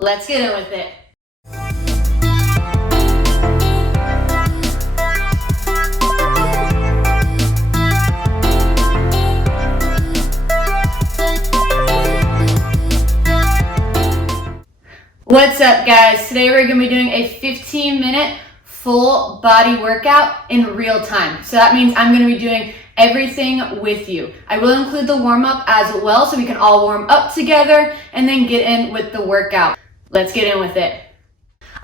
Let's get in with it. What's up, guys? Today we're going to be doing a 15-minute full body workout in real time. So that means I'm going to be doing everything with you. I will include the warm-up as well so we can all warm up together and then get in with the workout. Let's get in with it.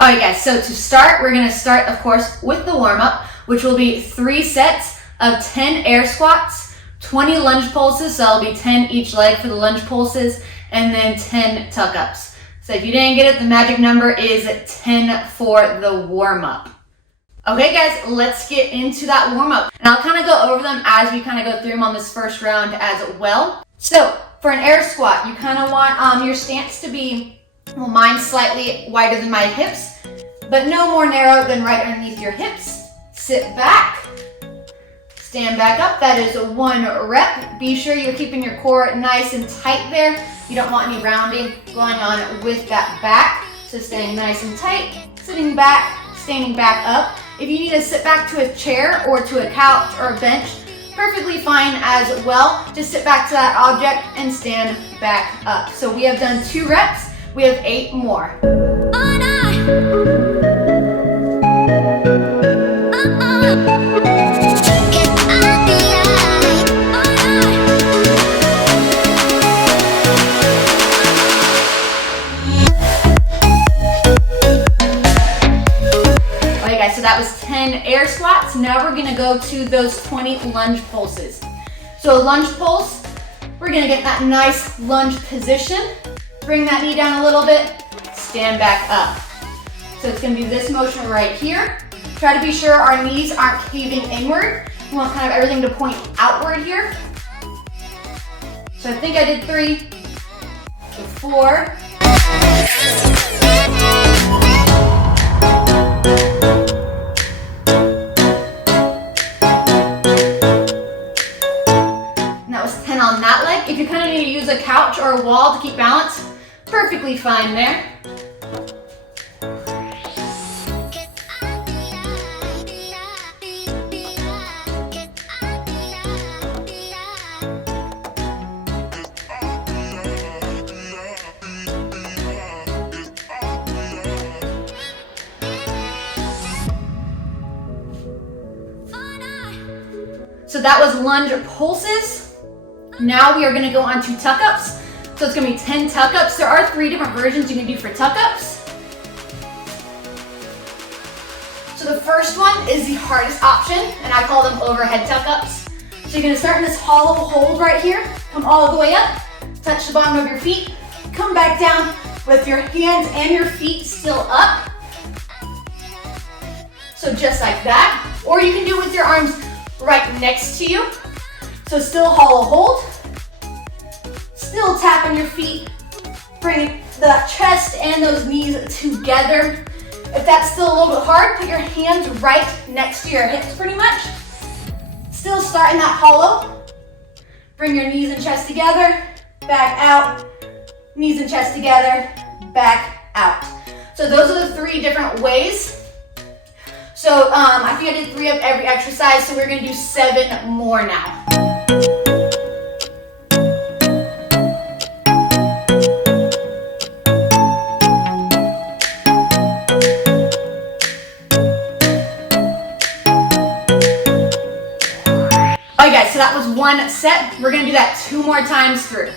Alright guys, so to start, we're going to start, of course, with the warm-up, which will be 3 sets of 10 air squats, 20 lunge pulses, so that'll be 10 each leg for the lunge pulses, and then 10 tuck-ups. So if you didn't get it, the magic number is 10 for the warm-up. Okay guys, let's get into that warm-up. And I'll kind of go over them as we kind of go through them on this first round as well. So for an air squat, you kind of want your stance to be, well, mine's slightly wider than my hips, but no more narrow than right underneath your hips. Sit back, stand back up. That is 1 rep. Be sure you're keeping your core nice and tight there. You don't want any rounding going on with that back. So staying nice and tight, sitting back, standing back up. If you need to sit back to a chair or to a couch or a bench, perfectly fine as well. Just sit back to that object and stand back up. So we have done 2 reps. We have 8 more. So that was 10 air squats. Now we're gonna go to those 20 lunge pulses. So a lunge pulse, we're gonna get that nice lunge position. Bring that knee down a little bit, stand back up. So it's gonna be this motion right here. Try to be sure our knees aren't caving inward. We want kind of everything to point outward here. So I think I did 3, so 4. On that leg. If you kind of need to use a couch or a wall to keep balance, perfectly fine there. So that was lunge pulses. Now we are going to go on to tuck-ups. So it's going to be 10 tuck-ups. There are 3 different versions you can do for tuck-ups. So the first one is the hardest option, and I call them overhead tuck-ups. So you're going to start in this hollow hold right here, come all the way up, touch the bottom of your feet, come back down with your hands and your feet still up. So just like that. Or you can do it with your arms right next to you. So still hollow hold, still tapping your feet, bring the chest and those knees together. If that's still a little bit hard, put your hands right next to your hips pretty much. Still start in that hollow. Bring your knees and chest together, back out, knees and chest together, back out. So those are the 3 different ways. So I think I did 3 of every exercise, so we're gonna do 7 more now. Alright guys, so that was 1 set. We're gonna do that 2 more times through.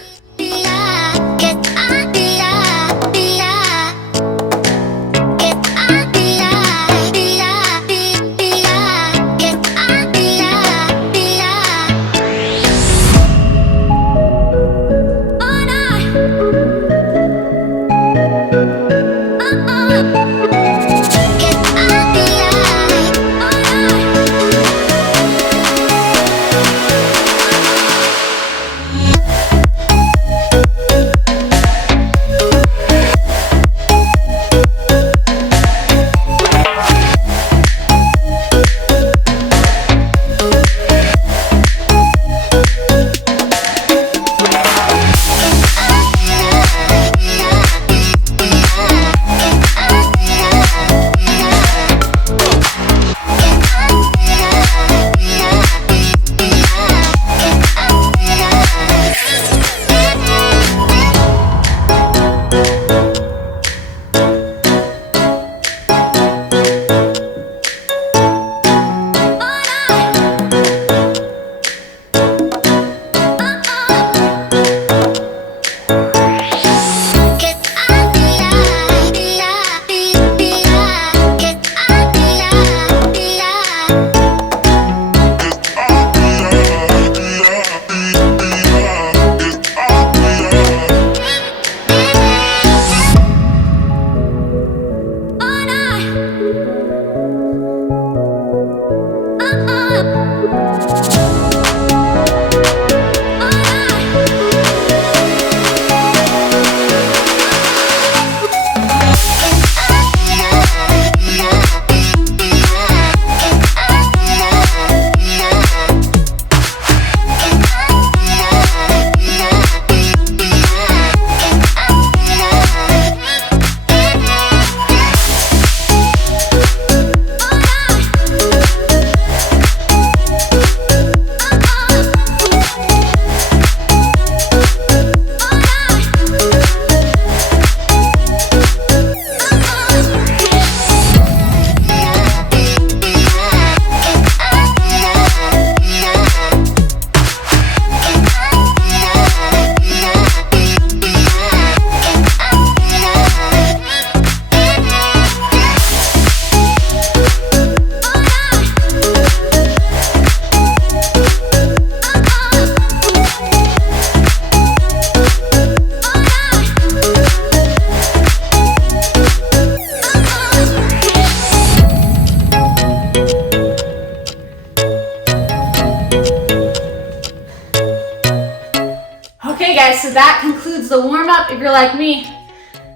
up. If you're like me,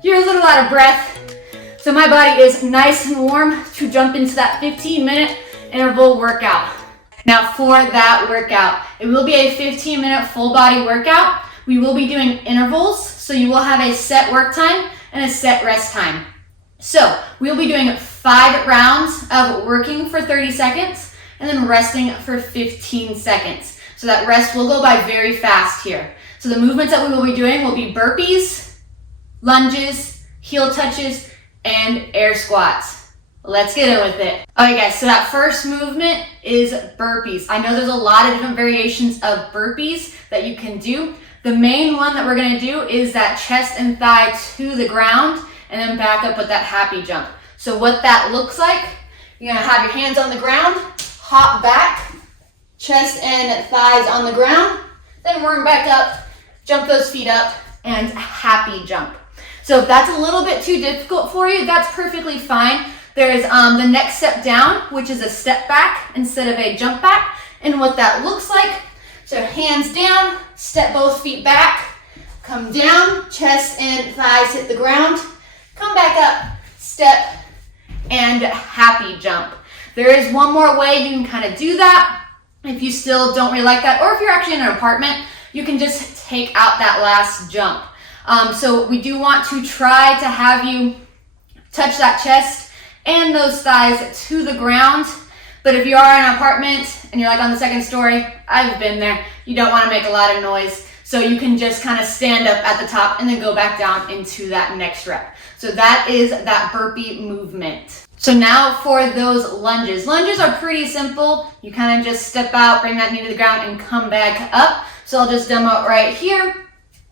you're a little out of breath. So my body is nice and warm to jump into that 15-minute interval workout. Now for that workout, it will be a 15-minute full body workout. We will be doing intervals, so you will have a set work time and a set rest time. So we'll be doing 5 rounds of working for 30 seconds and then resting for 15 seconds. So that rest will go by very fast here. So the movements that we will be doing will be burpees, lunges, heel touches, and air squats. Let's get in with it. Okay guys, so that first movement is burpees. I know there's a lot of different variations of burpees that you can do. The main one that we're gonna do is that chest and thigh to the ground and then back up with that happy jump. So what that looks like, you're gonna have your hands on the ground, hop back, chest and thighs on the ground, then worm back up, jump those feet up, and happy jump. So if that's a little bit too difficult for you, that's perfectly fine. There's the next step down, which is a step back instead of a jump back. And what that looks like, so hands down, step both feet back, come down, chest and thighs hit the ground, come back up, step, and happy jump. There is one more way you can kind of do that. If you still don't really like that, or if you're actually in an apartment, you can just take out that last jump. So we do want to try to have you touch that chest and those thighs to the ground. But if you are in an apartment and you're like on the second story, I've been there, you don't want to make a lot of noise. So you can just kind of stand up at the top and then go back down into that next rep. So that is that burpee movement. So now for those lunges. Lunges are pretty simple. You kind of just step out, bring that knee to the ground and come back up. So I'll just demo it right here.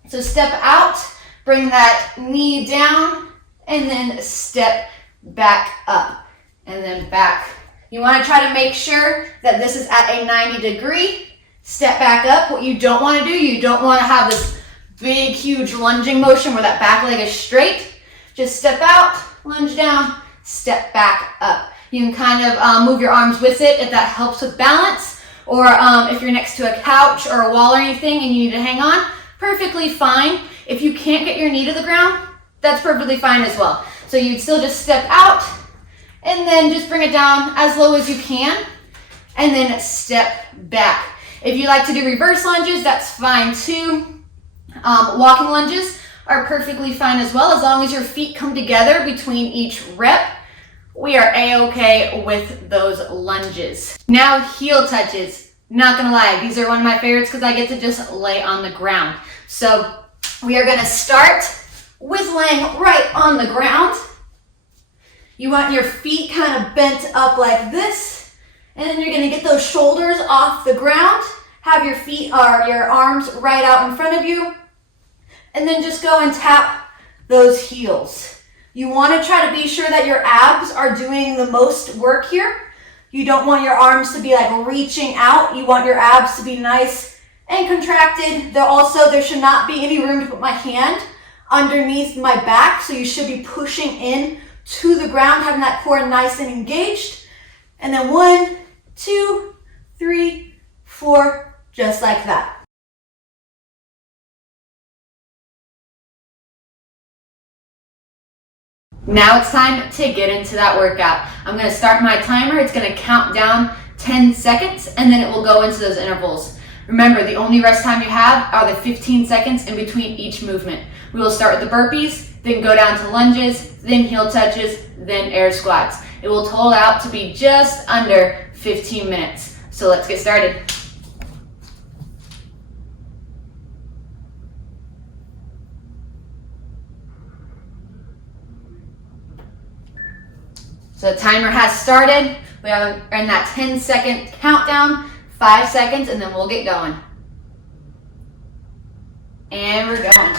So step out, bring that knee down, and then step back up, and then back. You want to try to make sure that this is at a 90-degree. Step back up. What you don't want to do, you don't want to have this big, huge lunging motion where that back leg is straight. Just step out, lunge down, step back up. You can kind of move your arms with it if that helps with balance, or if you're next to a couch or a wall or anything and you need to hang on, perfectly fine. If you can't get your knee to the ground, that's perfectly fine as well. So you'd still just step out and then just bring it down as low as you can and then step back. If you like to do reverse lunges, that's fine too. Walking lunges are perfectly fine as well. As long as your feet come together between each rep, we are a-okay with those lunges. Now heel touches. Not gonna lie, these are one of my favorites because I get to just lay on the ground. So we are gonna start with laying right on the ground. You want your feet kind of bent up like this, and then you're gonna get those shoulders off the ground, have your feet or your arms right out in front of you, and then just go and tap those heels. You wanna try to be sure that your abs are doing the most work here. You don't want your arms to be like reaching out. You want your abs to be nice and contracted. There should not be any room to put my hand underneath my back. So you should be pushing in to the ground, having that core nice and engaged. And then 1, 2, 3, 4, just like that. Now it's time to get into that workout. I'm gonna start my timer. It's gonna count down 10 seconds and then it will go into those intervals. Remember, the only rest time you have are the 15 seconds in between each movement. We will start with the burpees, then go down to lunges, then heel touches, then air squats. It will total out to be just under 15 minutes. So let's get started. So the timer has started. We are in that 10-second countdown, 5 seconds, and then we'll get going. And we're going.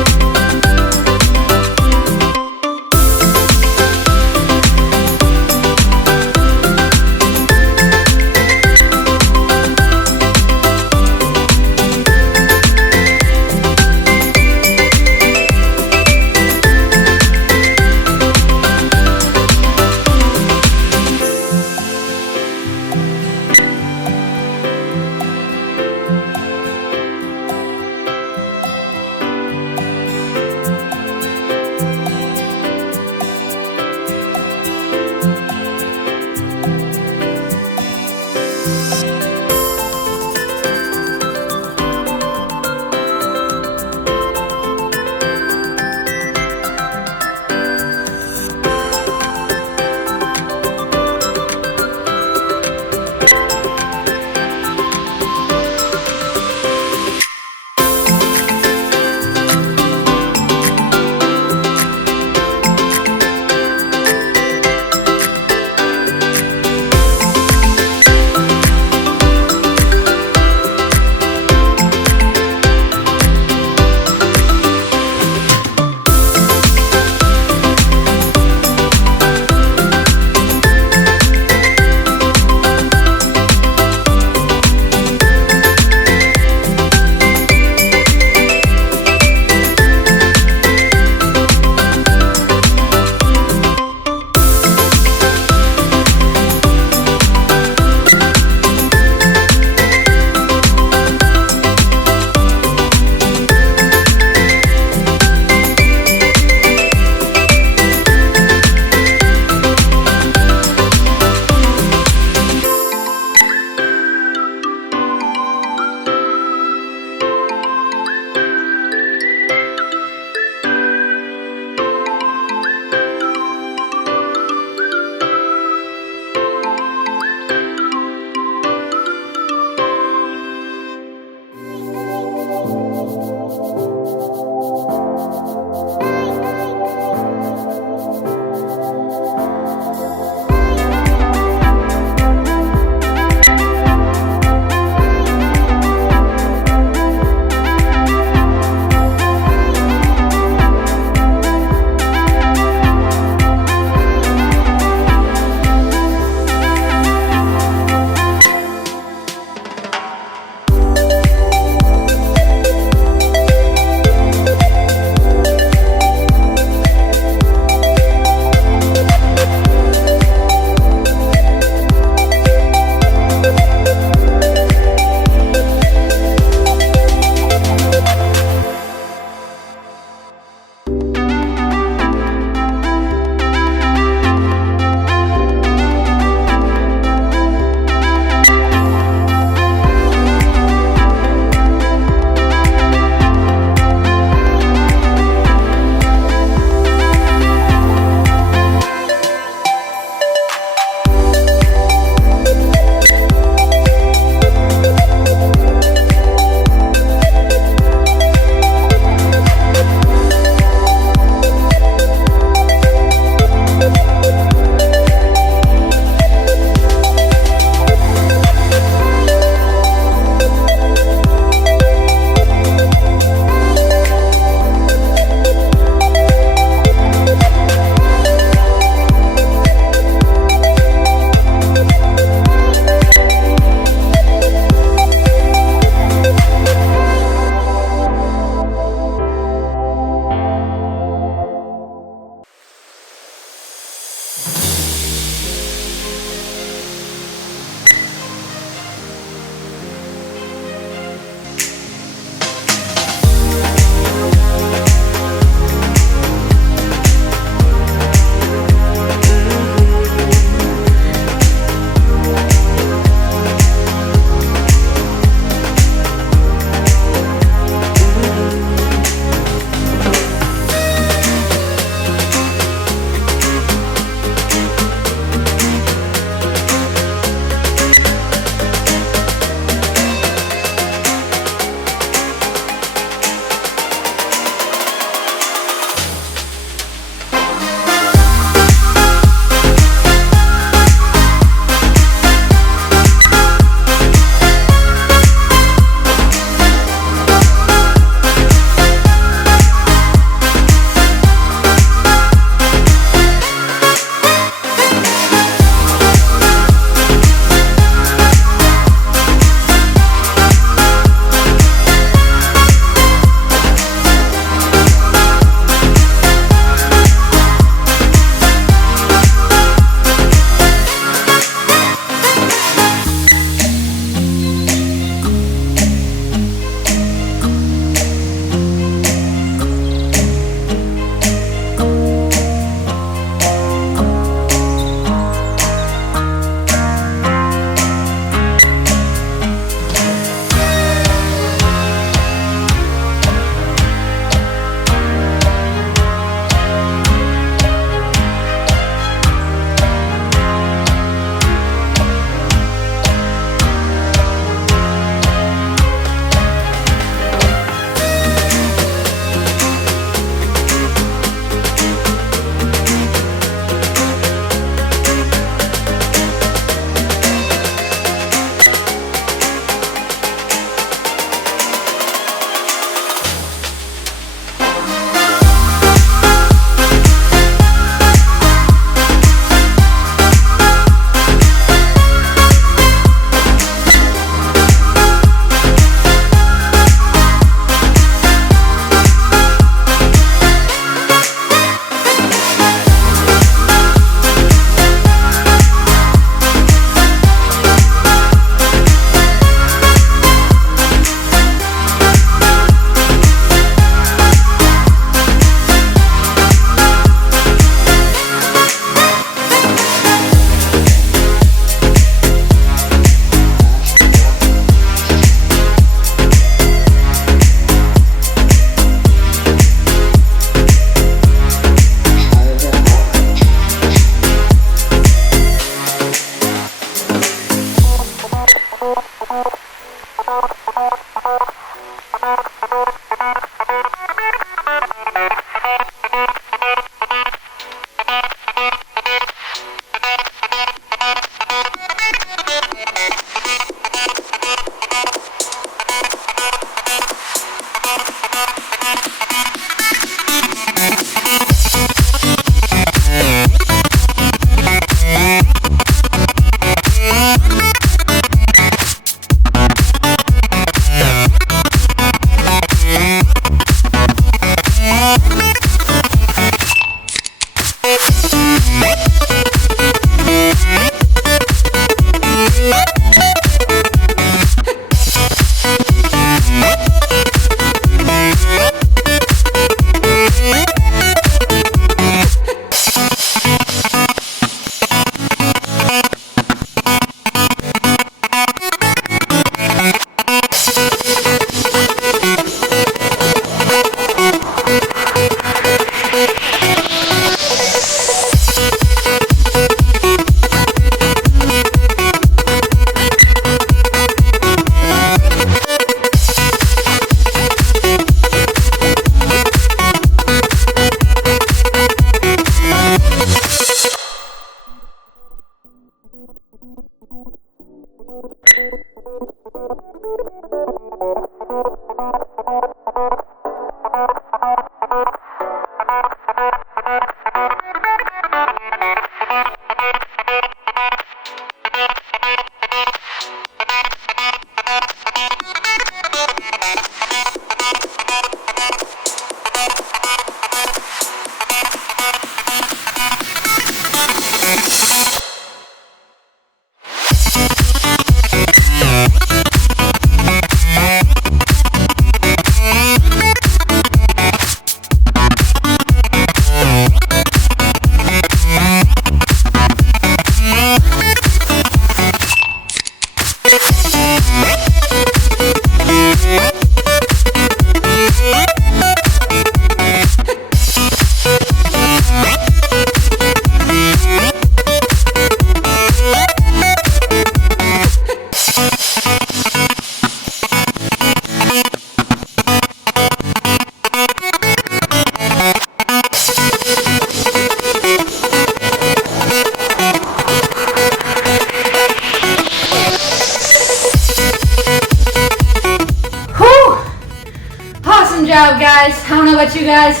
Job, guys. I don't know about you guys,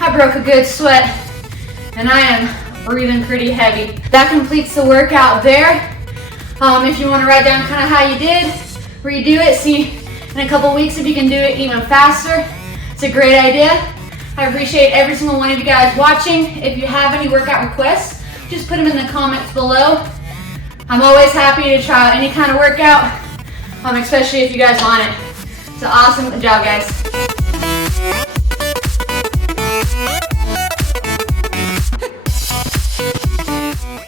I broke a good sweat and I am breathing pretty heavy. That completes the workout there. If you want to write down kind of how you did, redo it, see in a couple weeks if you can do it even faster. It's a great idea. I appreciate every single one of you guys watching. If you have any workout requests, just put them in the comments below. I'm always happy to try out any kind of workout, especially if you guys want it. So awesome job, guys.